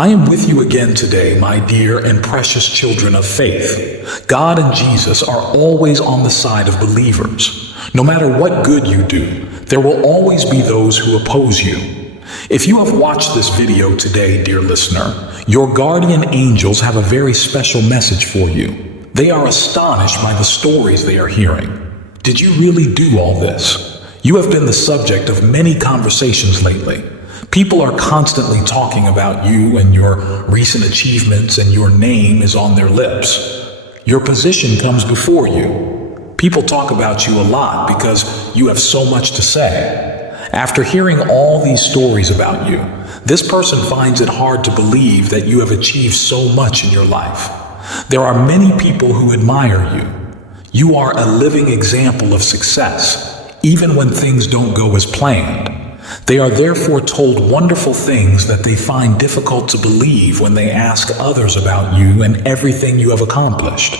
I am with you again today, my dear and precious children of faith. God and Jesus are always on the side of believers. No matter what good you do, there will always be those who oppose you. If you have watched this video today, dear listener, your guardian angels have a very special message for you. They are astonished by the stories they are hearing. Did you really do all this? You have been the subject of many conversations lately. People are constantly talking about you and your recent achievements, and your name is on their lips. Your position comes before you. People talk about you a lot because you have so much to say. After hearing all these stories about you, this person finds it hard to believe that you have achieved so much in your life. There are many people who admire you. You are a living example of success, even when things don't go as planned. They are therefore told wonderful things that they find difficult to believe when they ask others about you and everything you have accomplished.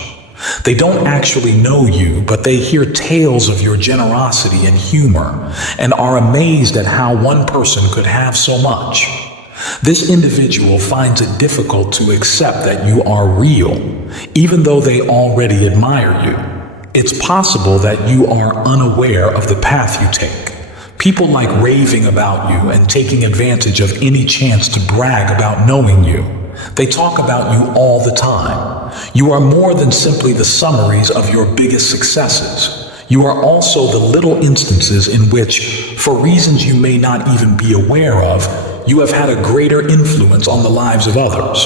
They don't actually know you, but they hear tales of your generosity and humor and are amazed at how one person could have so much. This individual finds it difficult to accept that you are real, even though they already admire you. It's possible that you are unaware of the path you take. People like raving about you and taking advantage of any chance to brag about knowing you. They talk about you all the time. You are more than simply the summaries of your biggest successes. You are also the little instances in which, for reasons you may not even be aware of, you have had a greater influence on the lives of others.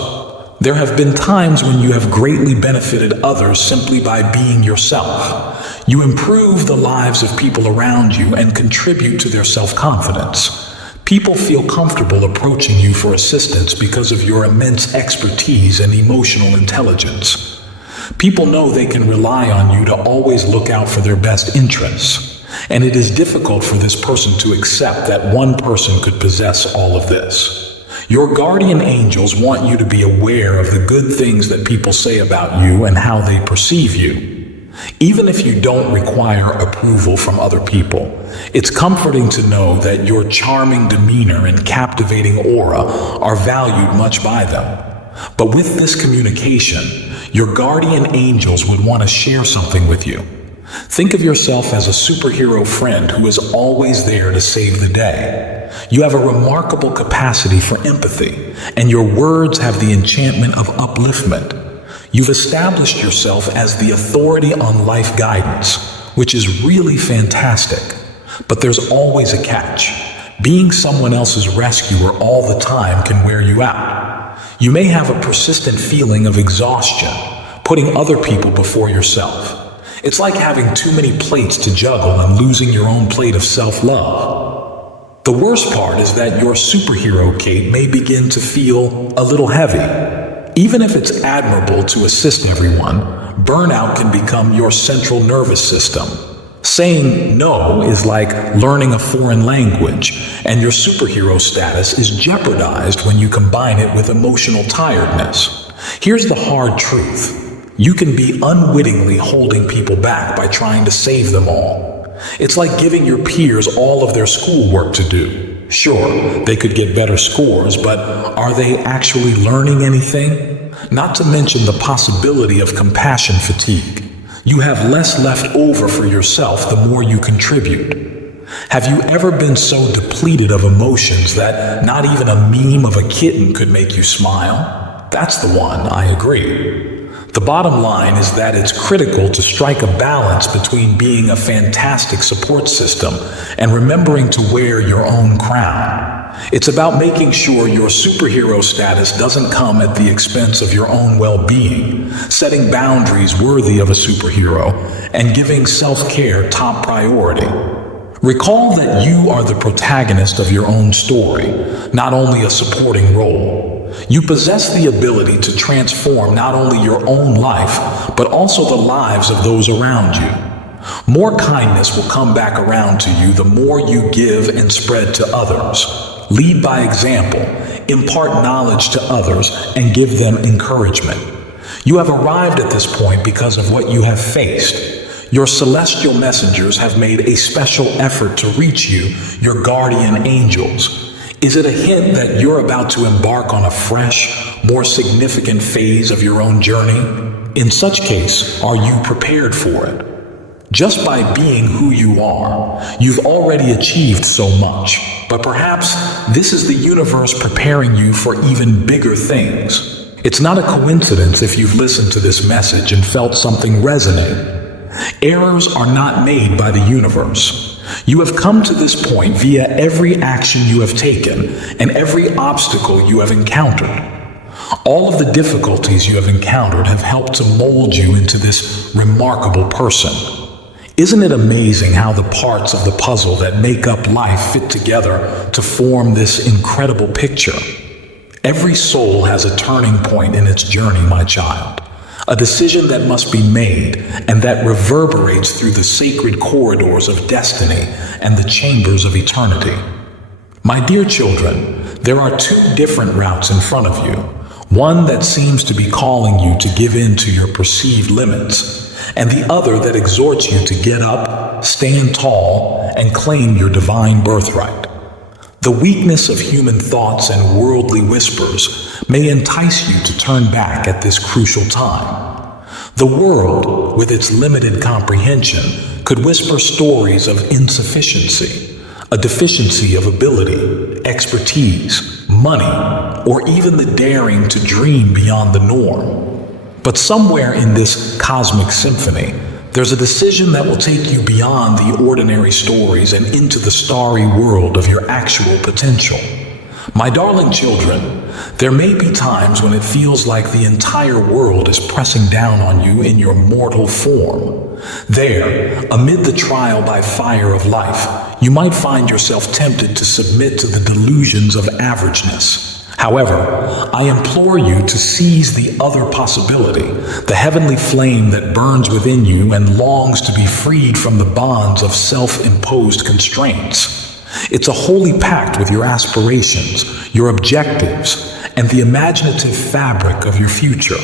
There have been times when you have greatly benefited others simply by being yourself. You improve the lives of people around you and contribute to their self-confidence. People feel comfortable approaching you for assistance because of your immense expertise and emotional intelligence. People know they can rely on you to always look out for their best interests, and it is difficult for this person to accept that one person could possess all of this. Your guardian angels want you to be aware of the good things that people say about you and how they perceive you. Even if you don't require approval from other people, it's comforting to know that your charming demeanor and captivating aura are valued much by them. But with this communication, your guardian angels would want to share something with you. Think of yourself as a superhero friend who is always there to save the day. You have a remarkable capacity for empathy, and your words have the enchantment of upliftment. You've established yourself as the authority on life guidance, which is really fantastic. But there's always a catch. Being someone else's rescuer all the time can wear you out. You may have a persistent feeling of exhaustion, putting other people before yourself. It's like having too many plates to juggle and losing your own plate of self-love. The worst part is that your superhero cape may begin to feel a little heavy. Even if it's admirable to assist everyone, burnout can become your central nervous system. Saying no is like learning a foreign language, and your superhero status is jeopardized when you combine it with emotional tiredness. Here's the hard truth. You can be unwittingly holding people back by trying to save them all. It's like giving your peers all of their schoolwork to do. Sure, they could get better scores, but are they actually learning anything? Not to mention the possibility of compassion fatigue. You have less left over for yourself the more you contribute. Have you ever been so depleted of emotions that not even a meme of a kitten could make you smile? That's the one, I agree. The bottom line is that it's critical to strike a balance between being a fantastic support system and remembering to wear your own crown. It's about making sure your superhero status doesn't come at the expense of your own well-being, setting boundaries worthy of a superhero, and giving self-care top priority. Recall that you are the protagonist of your own story, not only a supporting role. You possess the ability to transform not only your own life, but also the lives of those around you. More kindness will come back around to you the more you give and spread to others. Lead by example, impart knowledge to others, and give them encouragement. You have arrived at this point because of what you have faced. Your celestial messengers have made a special effort to reach you, your guardian angels. Is it a hint that you're about to embark on a fresh, more significant phase of your own journey? In such case, are you prepared for it? Just by being who you are, you've already achieved so much, but perhaps this is the universe preparing you for even bigger things. It's not a coincidence if you've listened to this message and felt something resonate. Errors are not made by the universe. You have come to this point via every action you have taken and every obstacle you have encountered. All of the difficulties you have encountered have helped to mold you into this remarkable person. Isn't it amazing how the parts of the puzzle that make up life fit together to form this incredible picture? Every soul has a turning point in its journey, my child. A decision that must be made and that reverberates through the sacred corridors of destiny and the chambers of eternity. My dear children, there are two different routes in front of you. One that seems to be calling you to give in to your perceived limits, and the other that exhorts you to get up, stand tall, and claim your divine birthright. The weakness of human thoughts and worldly whispers may entice you to turn back at this crucial time. The world, with its limited comprehension, could whisper stories of insufficiency, a deficiency of ability, expertise, money, or even the daring to dream beyond the norm. But somewhere in this cosmic symphony, there's a decision that will take you beyond the ordinary stories and into the starry world of your actual potential. My darling children, there may be times when it feels like the entire world is pressing down on you in your mortal form. There, amid the trial by fire of life, you might find yourself tempted to submit to the delusions of averageness. However, I implore you to seize the other possibility, the heavenly flame that burns within you and longs to be freed from the bonds of self-imposed constraints. It's a holy pact with your aspirations, your objectives, and the imaginative fabric of your future.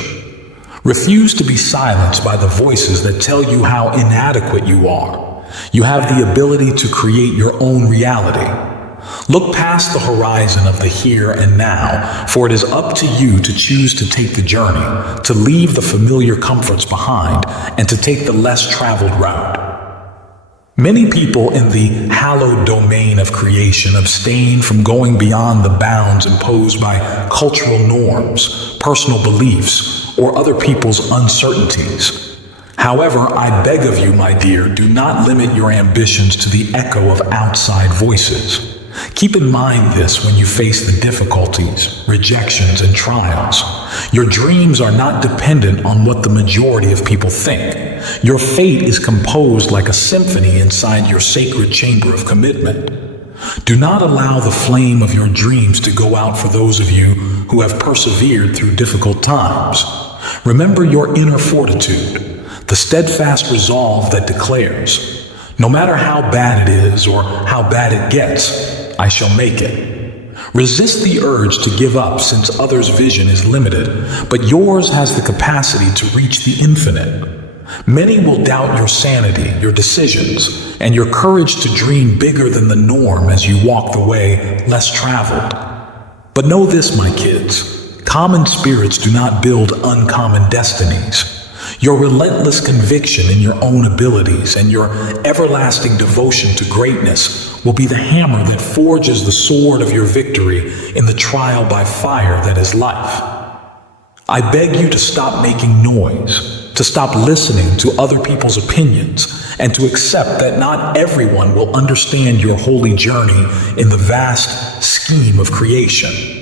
Refuse to be silenced by the voices that tell you how inadequate you are. You have the ability to create your own reality. Look past the horizon of the here and now, for it is up to you to choose to take the journey, to leave the familiar comforts behind, and to take the less traveled route. Many people in the hallowed domain of creation abstain from going beyond the bounds imposed by cultural norms, personal beliefs, or other people's uncertainties. However, I beg of you, my dear, do not limit your ambitions to the echo of outside voices. Keep in mind this when you face the difficulties, rejections, and trials. Your dreams are not dependent on what the majority of people think. Your fate is composed like a symphony inside your sacred chamber of commitment. Do not allow the flame of your dreams to go out for those of you who have persevered through difficult times. Remember your inner fortitude, the steadfast resolve that declares, no matter how bad it is or how bad it gets, I shall make it. Resist the urge to give up since others' vision is limited, but yours has the capacity to reach the infinite. Many will doubt your sanity, your decisions, and your courage to dream bigger than the norm as you walk the way less traveled. But know this, my kids, common spirits do not build uncommon destinies. Your relentless conviction in your own abilities and your everlasting devotion to greatness will be the hammer that forges the sword of your victory in the trial by fire that is life. I beg you to stop making noise, to stop listening to other people's opinions, and to accept that not everyone will understand your holy journey in the vast scheme of creation.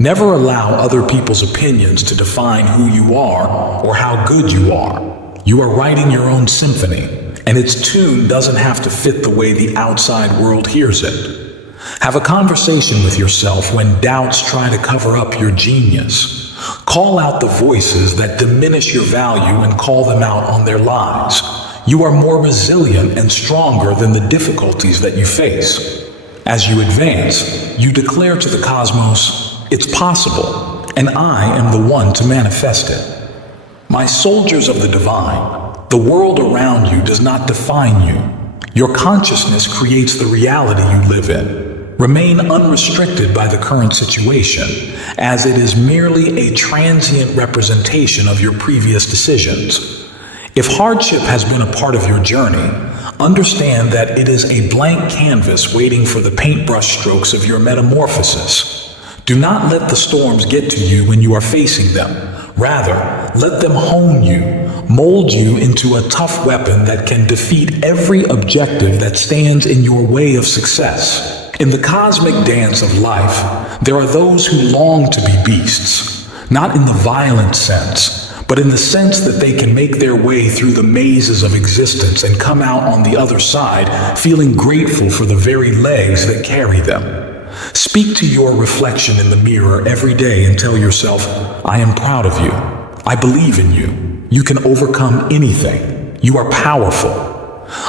Never allow other people's opinions to define who you are or how good you are. You are writing your own symphony, and its tune doesn't have to fit the way the outside world hears it. Have a conversation with yourself when doubts try to cover up your genius. Call out the voices that diminish your value and call them out on their lies. You are more resilient and stronger than the difficulties that you face. As you advance, you declare to the cosmos, it's possible, and I am the one to manifest it. My soldiers of the divine, the world around you does not define you. Your consciousness creates the reality you live in. Remain unrestricted by the current situation, as it is merely a transient representation of your previous decisions. If hardship has been a part of your journey, understand that it is a blank canvas waiting for the paintbrush strokes of your metamorphosis. Do not let the storms get to you when you are facing them. Rather, let them hone you, mold you into a tough weapon that can defeat every objective that stands in your way of success. In the cosmic dance of life, there are those who long to be beasts, not in the violent sense, but in the sense that they can make their way through the mazes of existence and come out on the other side feeling grateful for the very legs that carry them. Speak to your reflection in the mirror every day and tell yourself, I am proud of you. I believe in you. You can overcome anything. You are powerful.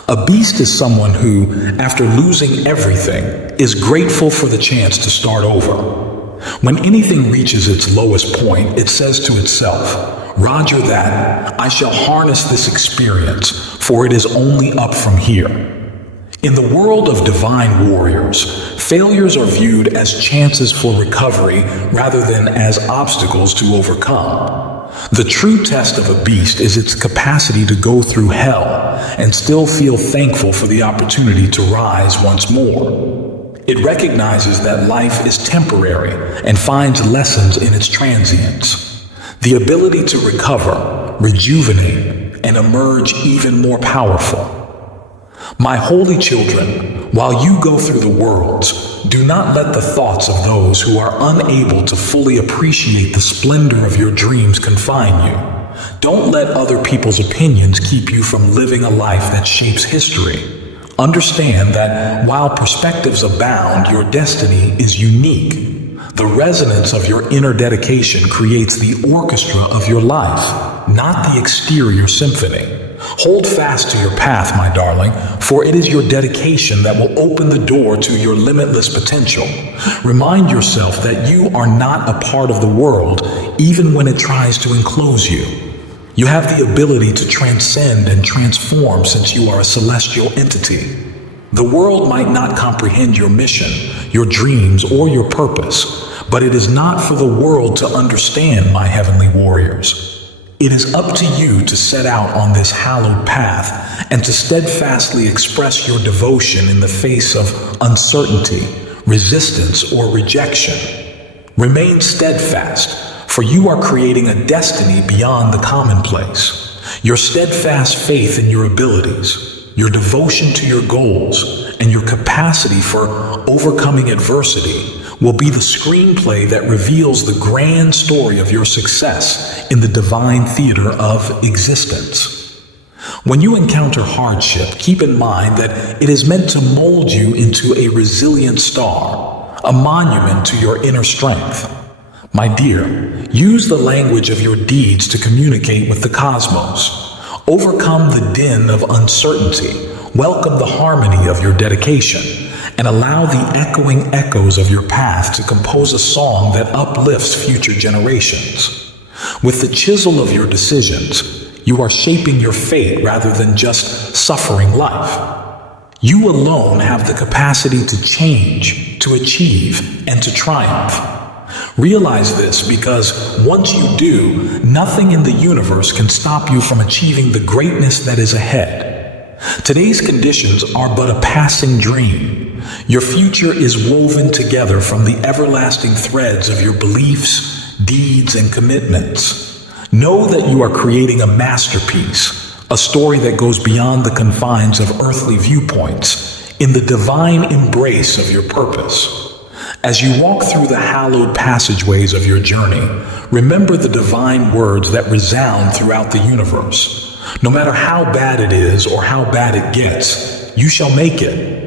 A beast is someone who, after losing everything, is grateful for the chance to start over. When anything reaches its lowest point, it says to itself, Roger that, I shall harness this experience, for it is only up from here. In the world of divine warriors, failures are viewed as chances for recovery rather than as obstacles to overcome. The true test of a beast is its capacity to go through hell and still feel thankful for the opportunity to rise once more. It recognizes that life is temporary and finds lessons in its transience. The ability to recover, rejuvenate, and emerge even more powerful. My holy children, while you go through the worlds, do not let the thoughts of those who are unable to fully appreciate the splendor of your dreams confine you. Don't let other people's opinions keep you from living a life that shapes history. Understand that while perspectives abound, your destiny is unique. The resonance of your inner dedication creates the orchestra of your life, not the exterior symphony. Hold fast to your path, my darling, for it is your dedication that will open the door to your limitless potential. Remind yourself that you are not a part of the world, even when it tries to enclose you. You have the ability to transcend and transform since you are a celestial entity. The world might not comprehend your mission, your dreams, or your purpose, but it is not for the world to understand, my heavenly warriors. It is up to you to set out on this hallowed path and to steadfastly express your devotion in the face of uncertainty, resistance, or rejection. Remain steadfast, for you are creating a destiny beyond the commonplace. Your steadfast faith in your abilities, your devotion to your goals, and your capacity for overcoming adversity will be the screenplay that reveals the grand story of your success in the divine theater of existence. When you encounter hardship, keep in mind that it is meant to mold you into a resilient star, a monument to your inner strength. My dear, use the language of your deeds to communicate with the cosmos. Overcome the din of uncertainty, welcome the harmony of your dedication, and allow the echoing echoes of your path to compose a song that uplifts future generations. With the chisel of your decisions, you are shaping your fate rather than just suffering life. You alone have the capacity to change, to achieve, and to triumph. Realize this because once you do, nothing in the universe can stop you from achieving the greatness that is ahead. Today's conditions are but a passing dream. Your future is woven together from the everlasting threads of your beliefs, deeds, and commitments. Know that you are creating a masterpiece, a story that goes beyond the confines of earthly viewpoints, in the divine embrace of your purpose. As you walk through the hallowed passageways of your journey, remember the divine words that resound throughout the universe. No matter how bad it is or how bad it gets, you shall make it.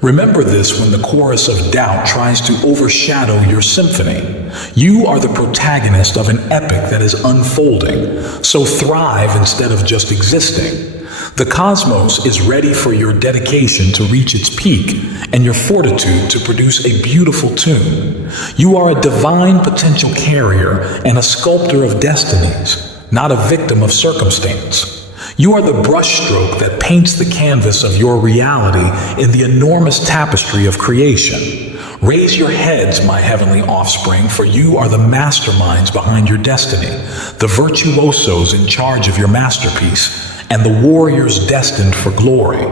Remember this when the chorus of doubt tries to overshadow your symphony. You are the protagonist of an epic that is unfolding, so thrive instead of just existing. The cosmos is ready for your dedication to reach its peak and your fortitude to produce a beautiful tune. You are a divine potential carrier and a sculptor of destinies, not a victim of circumstance. You are the brushstroke that paints the canvas of your reality in the enormous tapestry of creation. Raise your heads, my heavenly offspring, for you are the masterminds behind your destiny, the virtuosos in charge of your masterpiece, and the warriors destined for glory.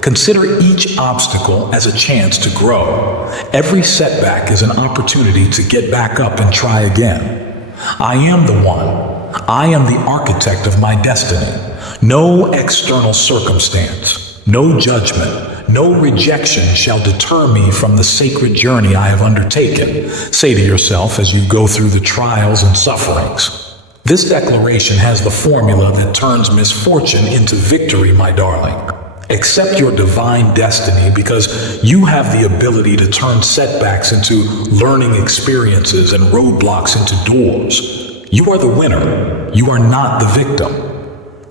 Consider each obstacle as a chance to grow. Every setback is an opportunity to get back up and try again. I am the one. I am the architect of my destiny. No external circumstance, no judgment, no rejection shall deter me from the sacred journey I have undertaken. Say to yourself as you go through the trials and sufferings. This declaration has the formula that turns misfortune into victory, my darling. Accept your divine destiny because you have the ability to turn setbacks into learning experiences and roadblocks into doors. You are the winner. You are not the victim.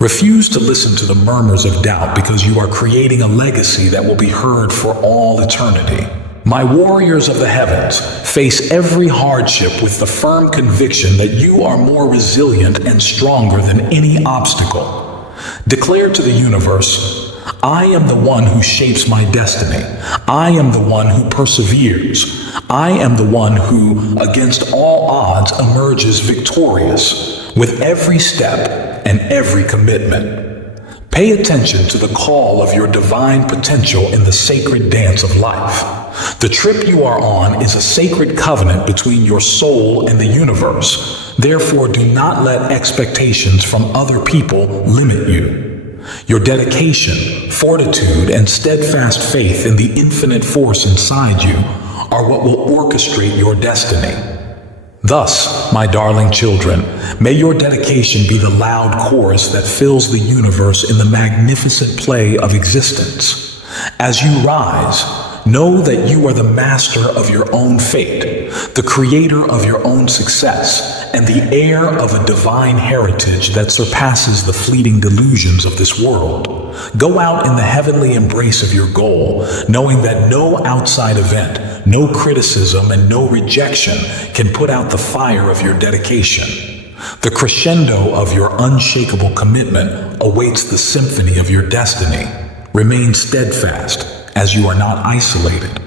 Refuse to listen to the murmurs of doubt because you are creating a legacy that will be heard for all eternity. My warriors of the heavens, face every hardship with the firm conviction that you are more resilient and stronger than any obstacle. Declare to the universe, I am the one who shapes my destiny. I am the one who perseveres. I am the one who, against all odds, emerges victorious with every step and every commitment. Pay attention to the call of your divine potential in the sacred dance of life. The trip you are on is a sacred covenant between your soul and the universe. Therefore, do not let expectations from other people limit you. Your dedication, fortitude, and steadfast faith in the infinite force inside you are what will orchestrate your destiny. Thus, my darling children, may your dedication be the loud chorus that fills the universe in the magnificent play of existence. As you rise, know that you are the master of your own fate, the creator of your own success, and the heir of a divine heritage that surpasses the fleeting delusions of this world. Go out in the heavenly embrace of your goal, knowing that no outside event, no criticism, and no rejection can put out the fire of your dedication. The crescendo of your unshakable commitment awaits the symphony of your destiny. Remain steadfast, as you are not isolated.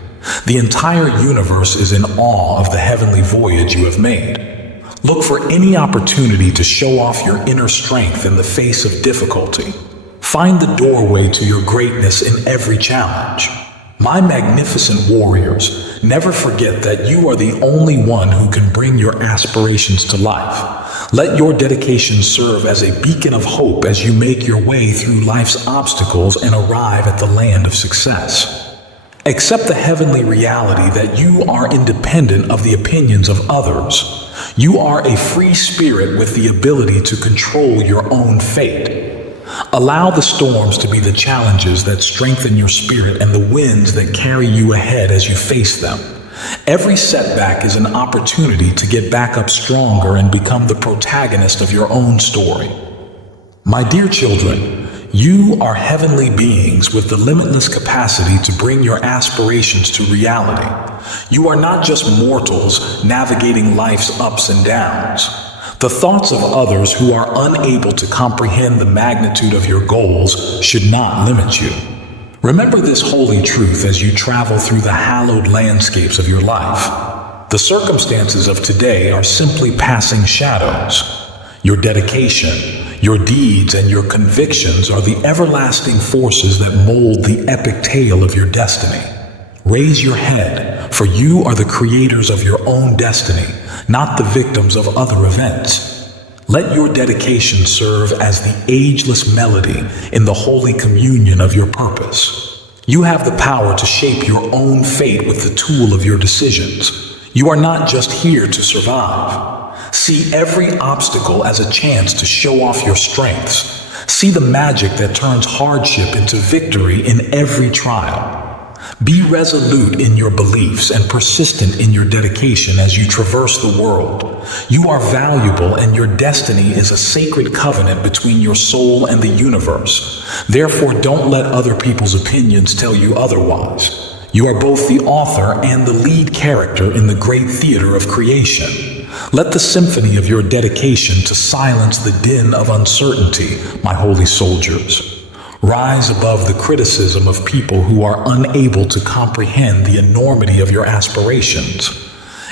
The entire universe is in awe of the heavenly voyage you have made. Look for any opportunity to show off your inner strength in the face of difficulty. Find the doorway to your greatness in every challenge. My magnificent warriors, never forget that you are the only one who can bring your aspirations to life. Let your dedication serve as a beacon of hope as you make your way through life's obstacles and arrive at the land of success. Accept the heavenly reality that you are independent of the opinions of others. You are a free spirit with the ability to control your own fate. Allow the storms to be the challenges that strengthen your spirit and the winds that carry you ahead as you face them. Every setback is an opportunity to get back up stronger and become the protagonist of your own story. My dear children, you are heavenly beings with the limitless capacity to bring your aspirations to reality. You are not just mortals navigating life's ups and downs. The thoughts of others who are unable to comprehend the magnitude of your goals should not limit you. Remember this holy truth as you travel through the hallowed landscapes of your life. The circumstances of today are simply passing shadows. Your dedication, your deeds, and your convictions are the everlasting forces that mold the epic tale of your destiny. Raise your head, for you are the creators of your own destiny, not the victims of other events. Let your dedication serve as the ageless melody in the holy communion of your purpose. You have the power to shape your own fate with the tool of your decisions. You are not just here to survive. See every obstacle as a chance to show off your strengths. See the magic that turns hardship into victory in every trial. Be resolute in your beliefs and persistent in your dedication as you traverse the world. You are valuable, and your destiny is a sacred covenant between your soul and the universe. Therefore, don't let other people's opinions tell you otherwise. You are both the author and the lead character in the great theater of creation. Let the symphony of your dedication to silence the din of uncertainty, my holy soldiers. Rise above the criticism of people who are unable to comprehend the enormity of your aspirations.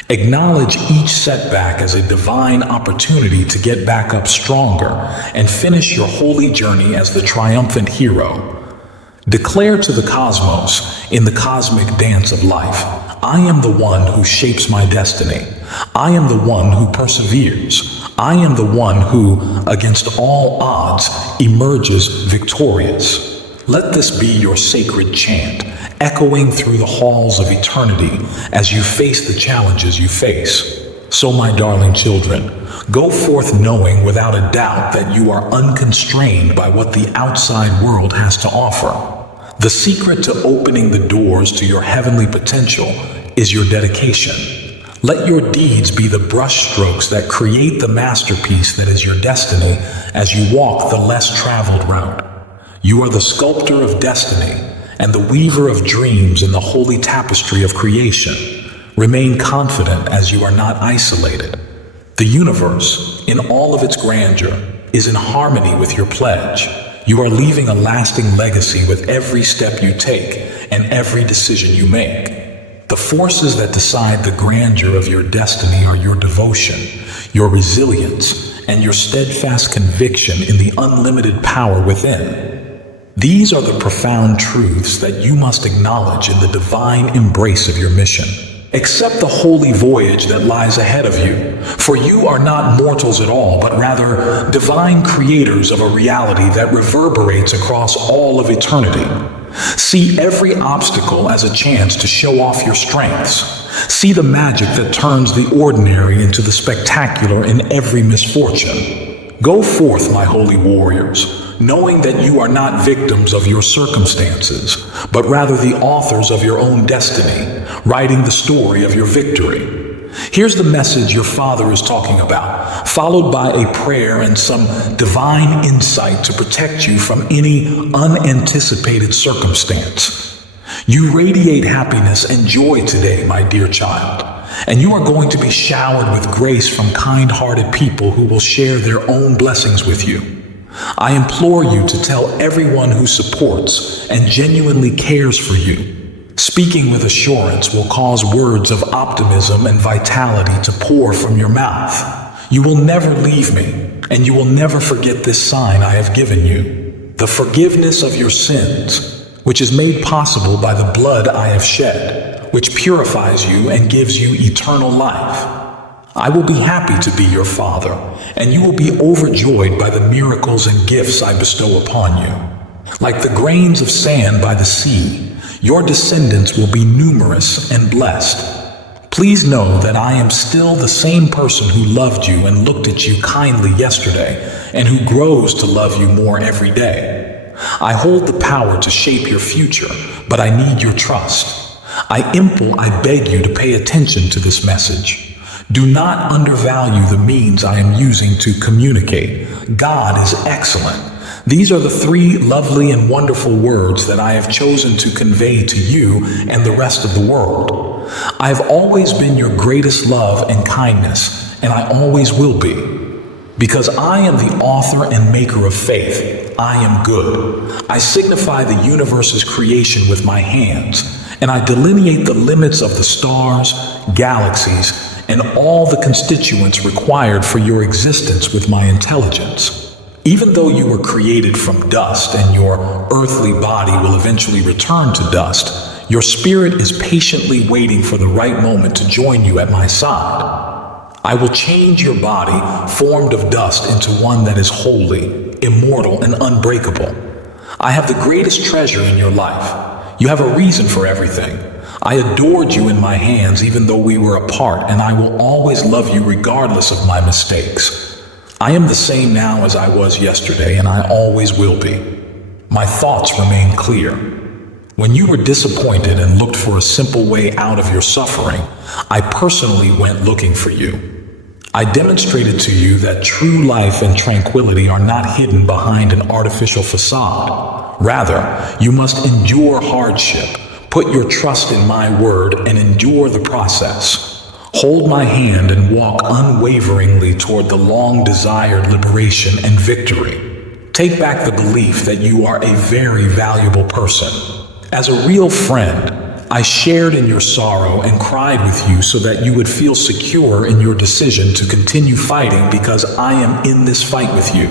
Acknowledge each setback as a divine opportunity to get back up stronger and finish your holy journey as the triumphant hero. Declare to the cosmos, in the cosmic dance of life, I am the one who shapes my destiny. I am the one who perseveres. I am the one who, against all odds, emerges victorious. Let this be your sacred chant, echoing through the halls of eternity as you face the challenges you face. So, my darling children, go forth knowing without a doubt that you are unconstrained by what the outside world has to offer. The secret to opening the doors to your heavenly potential is your dedication. Let your deeds be the brushstrokes that create the masterpiece that is your destiny as you walk the less traveled route. You are the sculptor of destiny and the weaver of dreams in the holy tapestry of creation. Remain confident as you are not isolated. The universe, in all of its grandeur, is in harmony with your pledge. You are leaving a lasting legacy with every step you take and every decision you make. The forces that decide the grandeur of your destiny are your devotion, your resilience, and your steadfast conviction in the unlimited power within. These are the profound truths that you must acknowledge in the divine embrace of your mission. Accept the holy voyage that lies ahead of you, for you are not mortals at all, but rather divine creators of a reality that reverberates across all of eternity. See every obstacle as a chance to show off your strengths. See the magic that turns the ordinary into the spectacular in every misfortune. Go forth, my holy warriors, knowing that you are not victims of your circumstances, but rather the authors of your own destiny, writing the story of your victory. Here's the message your Father is talking about, followed by a prayer and some divine insight to protect you from any unanticipated circumstance. You radiate happiness and joy today, my dear child, and you are going to be showered with grace from kind-hearted people who will share their own blessings with you. I implore you to tell everyone who supports and genuinely cares for you. Speaking with assurance will cause words of optimism and vitality to pour from your mouth. You will never leave me, and you will never forget this sign I have given you, the forgiveness of your sins, which is made possible by the blood I have shed, which purifies you and gives you eternal life. I will be happy to be your Father, and you will be overjoyed by the miracles and gifts I bestow upon you. Like the grains of sand by the sea, your descendants will be numerous and blessed. Please know that I am still the same person who loved you and looked at you kindly yesterday, and who grows to love you more every day. I hold the power to shape your future, but I need your trust. I beg you to pay attention to this message. Do not undervalue the means I am using to communicate. God is excellent. These are the three lovely and wonderful words that I have chosen to convey to you and the rest of the world. I have always been your greatest love and kindness, and I always will be. Because I am the author and maker of faith, I am good. I signify the universe's creation with my hands, and I delineate the limits of the stars, galaxies, and all the constituents required for your existence with my intelligence. Even though you were created from dust and your earthly body will eventually return to dust, your spirit is patiently waiting for the right moment to join you at my side. I will change your body, formed of dust, into one that is holy, immortal, and unbreakable. I have the greatest treasure in your life. You have a reason for everything. I adored you in my hands even though we were apart, and I will always love you regardless of my mistakes. I am the same now as I was yesterday, and I always will be. My thoughts remain clear. When you were disappointed and looked for a simple way out of your suffering, I personally went looking for you. I demonstrated to you that true life and tranquility are not hidden behind an artificial facade. Rather, you must endure hardship. Put your trust in my word and endure the process. Hold my hand and walk unwaveringly toward the long-desired liberation and victory. Take back the belief that you are a very valuable person. As a real friend, I shared in your sorrow and cried with you so that you would feel secure in your decision to continue fighting, because I am in this fight with you.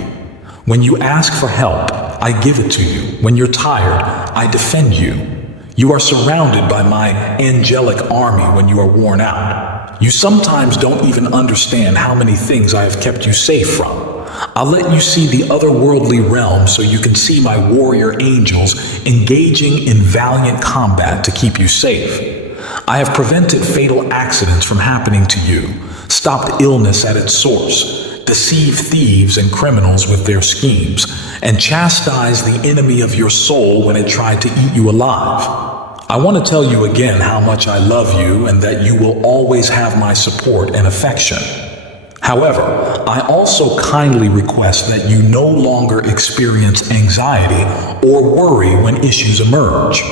When you ask for help, I give it to you. When you're tired, I defend you. You are surrounded by my angelic army when you are worn out. You sometimes don't even understand how many things I have kept you safe from. I'll let you see the otherworldly realm so you can see my warrior angels engaging in valiant combat to keep you safe. I have prevented fatal accidents from happening to you, stopped illness at its source, deceived thieves and criminals with their schemes, and chastised the enemy of your soul when it tried to eat you alive. I want to tell you again how much I love you and that you will always have my support and affection. However, I also kindly request that you no longer experience anxiety or worry when issues emerge.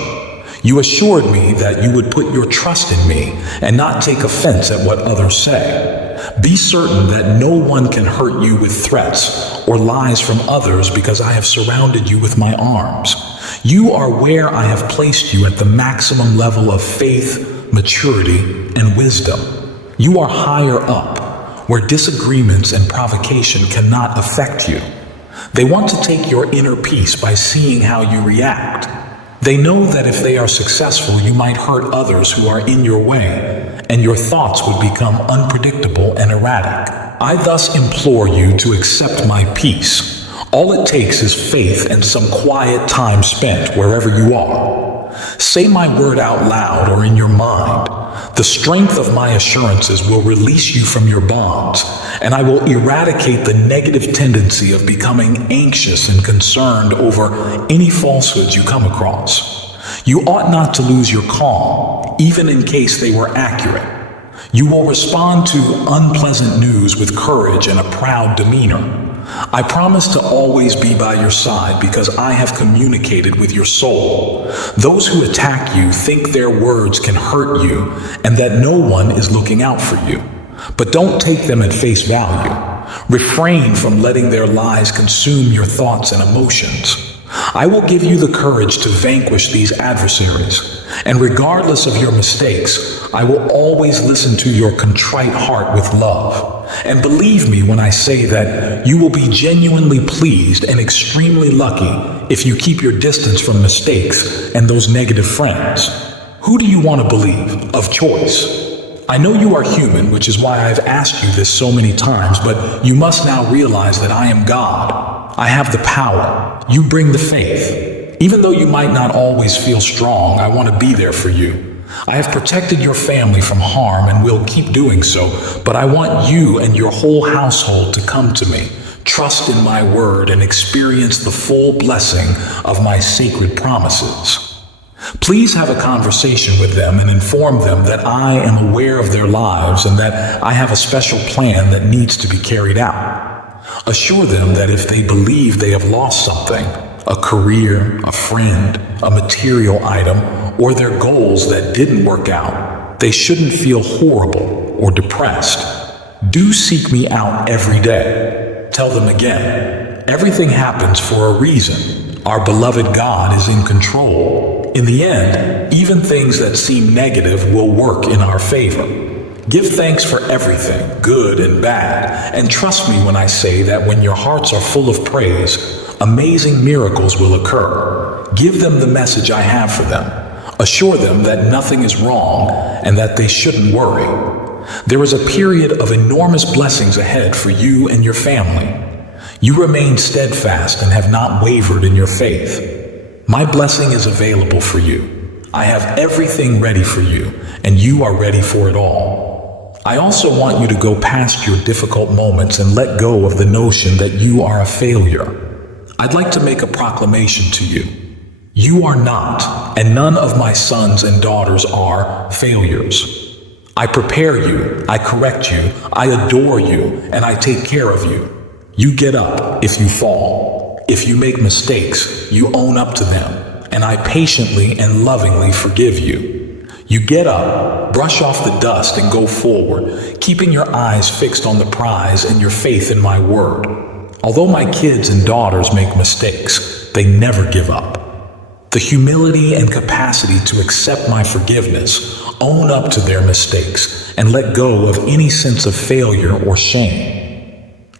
You assured me that you would put your trust in me and not take offense at what others say. Be certain that no one can hurt you with threats or lies from others, because I have surrounded you with my arms. You are where I have placed you at the maximum level of faith, maturity, and wisdom. You are higher up, where disagreements and provocation cannot affect you. They want to take your inner peace by seeing how you react. They know that if they are successful, you might hurt others who are in your way, and your thoughts would become unpredictable and erratic. I thus implore you to accept my peace. All it takes is faith and some quiet time spent wherever you are. Say my word out loud or in your mind. The strength of my assurances will release you from your bonds, and I will eradicate the negative tendency of becoming anxious and concerned over any falsehoods you come across. You ought not to lose your calm, even in case they were accurate. You will respond to unpleasant news with courage and a proud demeanor. I promise to always be by your side, because I have communicated with your soul. Those who attack you think their words can hurt you and that no one is looking out for you. But don't take them at face value. Refrain from letting their lies consume your thoughts and emotions. I will give you the courage to vanquish these adversaries, and regardless of your mistakes, I will always listen to your contrite heart with love. And believe me when I say that you will be genuinely pleased and extremely lucky if you keep your distance from mistakes and those negative friends. Who do you want to believe, of choice? I know you are human, which is why I've asked you this so many times, but you must now realize that I am God. I have the power. You bring the faith. Even though you might not always feel strong, I want to be there for you. I have protected your family from harm and will keep doing so, but I want you and your whole household to come to me, trust in my word, and experience the full blessing of my sacred promises. Please have a conversation with them and inform them that I am aware of their lives and that I have a special plan that needs to be carried out. Assure them that if they believe they have lost something, a career, a friend, a material item, or their goals that didn't work out, they shouldn't feel horrible or depressed. Do seek me out every day. Tell them again, everything happens for a reason. Our beloved God is in control. In the end, even things that seem negative will work in our favor. Give thanks for everything, good and bad, and trust me when I say that when your hearts are full of praise, amazing miracles will occur. Give them the message I have for them. Assure them that nothing is wrong and that they shouldn't worry. There is a period of enormous blessings ahead for you and your family. You remain steadfast and have not wavered in your faith. My blessing is available for you. I have everything ready for you, and you are ready for it all. I also want you to go past your difficult moments and let go of the notion that you are a failure. I'd like to make a proclamation to you. You are not, and none of my sons and daughters are, failures. I prepare you, I correct you, I adore you, and I take care of you. You get up if you fall. If you make mistakes, you own up to them, and I patiently and lovingly forgive you. You get up, brush off the dust, and go forward, keeping your eyes fixed on the prize and your faith in my word. Although my kids and daughters make mistakes, they never give up. The humility and capacity to accept my forgiveness, own up to their mistakes, and let go of any sense of failure or shame.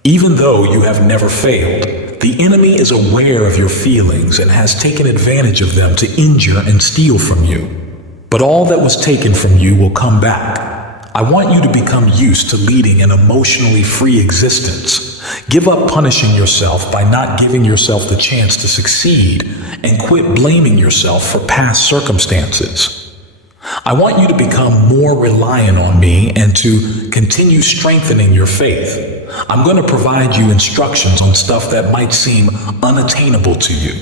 Even though you have never failed, the enemy is aware of your feelings and has taken advantage of them to injure and steal from you. But all that was taken from you will come back. I want you to become used to leading an emotionally free existence. Give up punishing yourself by not giving yourself the chance to succeed, and quit blaming yourself for past circumstances. I want you to become more reliant on me and to continue strengthening your faith. I'm going to provide you instructions on stuff that might seem unattainable to you.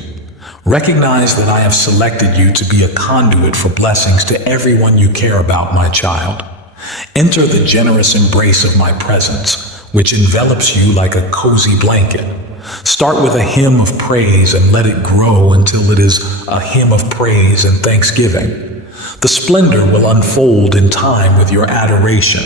Recognize that I have selected you to be a conduit for blessings to everyone you care about, my child. Enter the generous embrace of my presence, which envelops you like a cozy blanket. Start with a hymn of praise and let it grow until it is a hymn of praise and thanksgiving. The splendor will unfold in time with your adoration.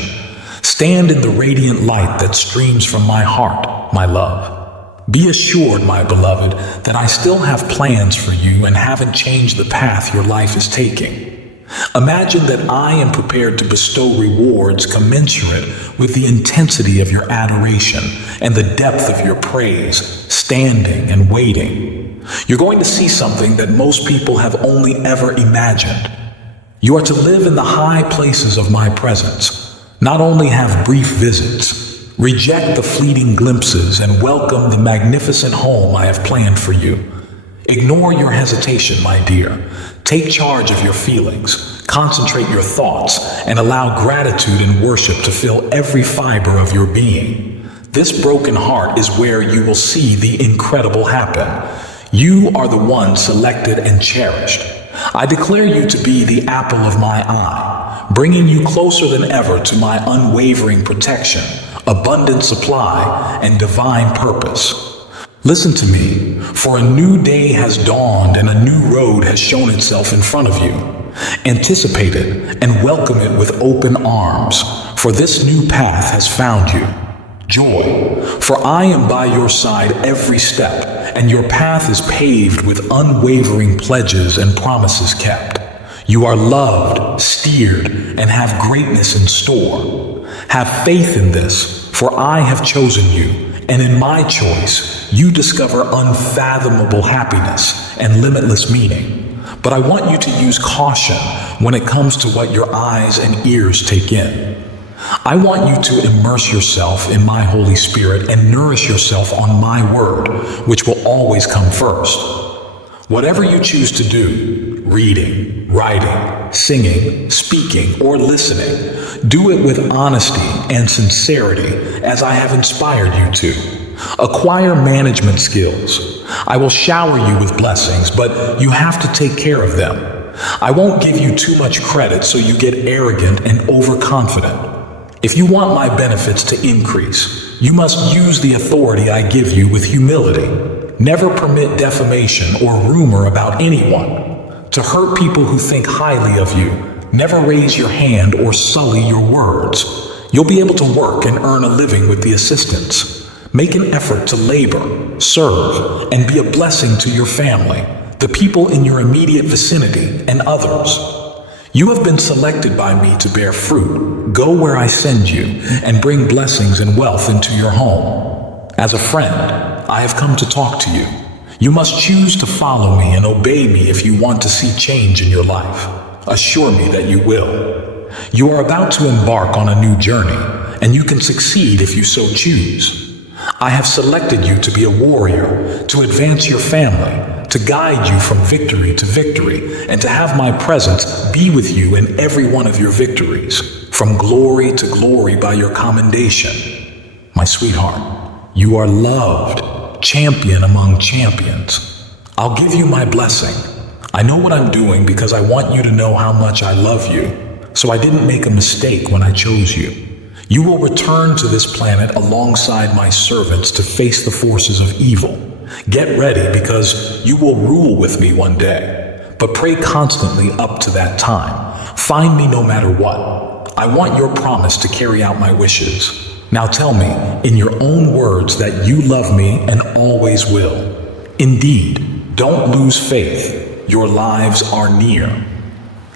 Stand in the radiant light that streams from my heart, my love. Be assured, my beloved, that I still have plans for you and haven't changed the path your life is taking. Imagine that I am prepared to bestow rewards commensurate with the intensity of your adoration and the depth of your praise, standing and waiting. You're going to see something that most people have only ever imagined. You are to live in the high places of my presence, not only have brief visits. Reject the fleeting glimpses and welcome the magnificent home I have planned for you. Ignore your hesitation, my dear. Take charge of your feelings, concentrate your thoughts, and allow gratitude and worship to fill every fiber of your being. This broken heart is where you will see the incredible happen. You are the one selected and cherished. I declare you to be the apple of my eye, bringing you closer than ever to my unwavering protection, abundant supply, and divine purpose. Listen to me, for a new day has dawned and a new road has shown itself in front of you. Anticipate it and welcome it with open arms, for this new path has found you. Joy, for I am by your side every step, and your path is paved with unwavering pledges and promises kept. You are loved, steered, and have greatness in store. Have faith in this, for I have chosen you. And in my choice, you discover unfathomable happiness and limitless meaning. But I want you to use caution when it comes to what your eyes and ears take in. I want you to immerse yourself in my Holy Spirit and nourish yourself on my word, which will always come first. Whatever you choose to do, reading, writing, singing, speaking, or listening, do it with honesty and sincerity as I have inspired you to. Acquire management skills. I will shower you with blessings, but you have to take care of them. I won't give you too much credit so you get arrogant and overconfident. If you want my benefits to increase, you must use the authority I give you with humility. Never permit defamation or rumor about anyone. To hurt people who think highly of you, never raise your hand or sully your words. You'll be able to work and earn a living with the assistance. Make an effort to labor, serve, and be a blessing to your family, the people in your immediate vicinity, and others. You have been selected by me to bear fruit. Go where I send you and bring blessings and wealth into your home. As a friend, I have come to talk to you. You must choose to follow me and obey me if you want to see change in your life. Assure me that you will. You are about to embark on a new journey, and you can succeed if you so choose. I have selected you to be a warrior, to advance your family, to guide you from victory to victory, and to have my presence be with you in every one of your victories, from glory to glory by your commendation. My sweetheart, you are loved, champion among champions. I'll give you my blessing. I know what I'm doing because I want you to know how much I love you, so I didn't make a mistake when I chose you. You will return to this planet alongside my servants to face the forces of evil. Get ready because you will rule with me one day. But pray constantly up to that time. Find me no matter what. I want your promise to carry out my wishes. Now tell me, in your own words, that you love me and always will. Indeed, don't lose faith. Your lives are near.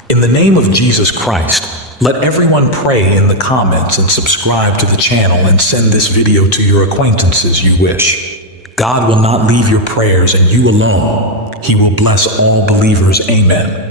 In the name of Jesus Christ, let everyone pray in the comments and subscribe to the channel and send this video to your acquaintances you wish. God will not leave your prayers and you alone. He will bless all believers. Amen.